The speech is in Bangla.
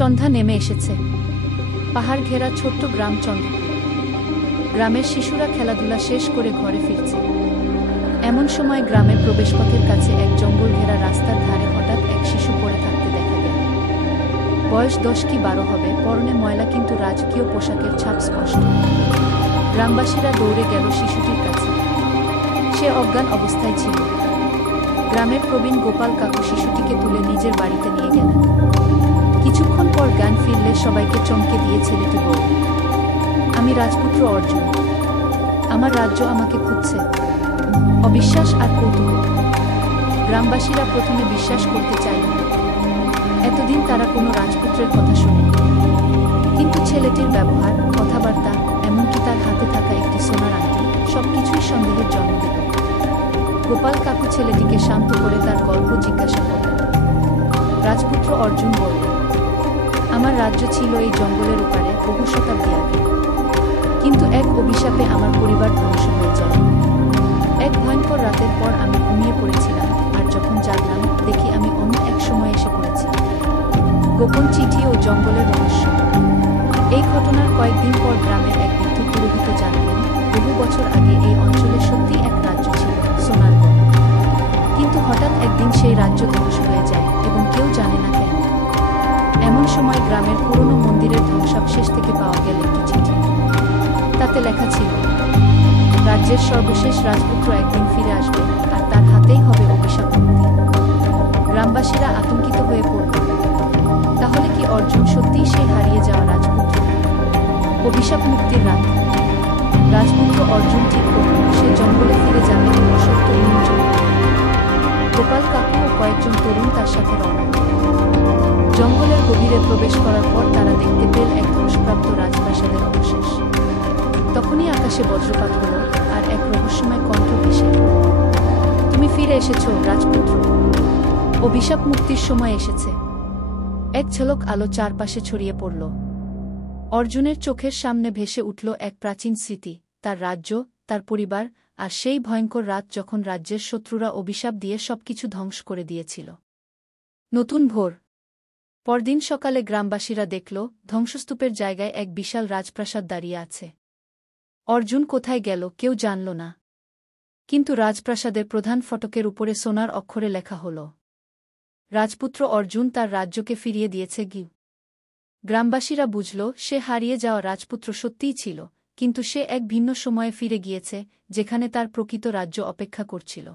সন্ধ্যা নেমে এসেছে। পাহাড় ঘেরা ছোট্ট গ্রাম চন্দ্রপুর। গ্রামের শিশুরা খেলাধুলা শেষ করে ঘরে ফিরছে। এমন সময় গ্রামের প্রবেশপথের কাছে এক জঙ্গল ঘেরা রাস্তার ধারে হঠাৎ এক শিশু পড়ে থাকতে দেখা গেল। বয়স 10 কি 12 হবে, পরনে ময়লা কিন্তু রাজকীয় পোশাকের ছাপ স্পষ্ট। গ্রামবাসীরা দৌড়ে গেল শিশুটির কাছে। সে অজ্ঞান অবস্থায় ছিল। গ্রামের প্রবীণ গোপাল কাকু শিশুটিকে তুলে নিজের বাড়িতে নিয়ে গেলেন। কিছুক্ষণ পর জ্ঞান ফিরলে সবাইকে চমকে দিয়ে ছেলেটি বলল, আমি রাজপুত্র অর্জুন। আমার রাজ্য আমাকে খুঁজছে। অবিশ্বাস আর কৌতূহল। গ্রামবাসীরা প্রথমে বিশ্বাস করতে চাইল না। এতদিন তারা কোনো রাজপুত্রের কথা শুনে, কিন্তু ছেলেটির ব্যবহার, কথাবার্তা, এমনকি তার হাতে থাকা একটি সোনার আংটি, সবকিছুই সন্দেহের জন্ম দিল। গোপাল কাকু ছেলেটিকে শান্ত করে তার গল্প জিজ্ঞাসা করলেন। রাজপুত্র অর্জুন বলল, আমার রাজ্য ছিল এই জঙ্গলের উপারে বহু শতাব্দী আগে, কিন্তু এক অভিশাপে আমার পরিবার ধ্বংস হয়ে যায়। এক ভয়ঙ্কর রাতের পর আমি ঘুমিয়ে পড়েছিলাম, আর যখন জাগলাম দেখি আমি অন্য এক সময় এসে পড়েছি। গোপন চিঠি ও জঙ্গলের রহস্য। এই ঘটনার কয়েকদিন পর গ্রামের এক বৃদ্ধ পুরোহিত জানালেন, বহু বছর আগে এই অঞ্চলে সত্যি এক রাজ্য ছিল, সোনারগড়। কিন্তু হঠাৎ একদিন সেই রাজ্য ধ্বংস হয়ে যায় এবং কেউ জানে না কেন। এমন সময় গ্রামের পুরনো মন্দিরের ধ্বংসাবশেষ থেকে পাওয়া গেল একটি চিঠি। তাতে লেখা ছিল, রাজ্যের সর্বশেষ রাজপুত্র একদিন ফিরে আসবে, আর তার হাতেই হবে অভিশাপ মুক্তি। গ্রামবাসীরা আতঙ্কিত হয়ে পড়ল। তাহলে কি অর্জুন সত্যিই সেই হারিয়ে যাওয়া রাজপুত্র? অভিশাপ মুক্তির রাত। রাজপুত্র অর্জুন ঠিক করল সে জঙ্গলে ফিরে যাবে এবং সত্য উন্মোচন করবে। গোপাল কাকু ও কয়েকজন তরুণ তার সাথে রওনা হল। জঙ্গলের গভীরে প্রবেশ করার পর তারা দেখতে পেল এক ধ্বংসপ্রাপ্ত রাজপ্রাসাদের অবশেষ। তখনই আকাশে বজ্রপাত হল, আর এক রহস্যময় কণ্ঠ ভেসে এল, তুমি ফিরে এসেছ রাজপুত্র। অভিশাপ মুক্তির সময় এসেছে। এক ঝলক আলো চারপাশে ছড়িয়ে পড়ল। অর্জুনের চোখের সামনে ভেসে উঠল এক প্রাচীন স্মৃতি, তার রাজ্য, তার পরিবার, আর সেই ভয়ঙ্কর রাত যখন রাজ্যের শত্রুরা অভিশাপ দিয়ে সবকিছু ধ্বংস করে দিয়েছিল। নতুন ভোর। পরদিন সকালে গ্রামবাসীরা দেখল ধ্বংসস্তূপের জায়গায় এক বিশাল রাজপ্রাসাদ দাঁড়িয়ে আছে। অর্জুন কোথায় গেল কেউ জানল না, কিন্তু রাজপ্রাসাদের প্রধান ফটকের উপরে সোনার অক্ষরে লেখা হল, রাজপুত্র অর্জুন তার রাজ্যকে ফিরিয়ে দিয়েছে। গ্রামবাসীরা বুঝল সে হারিয়ে যাওয়া রাজপুত্র সত্যিই ছিল, কিন্তু সে এক ভিন্ন সময়ে ফিরে গিয়েছে, যেখানে তার প্রকৃত রাজ্য অপেক্ষা করছিল।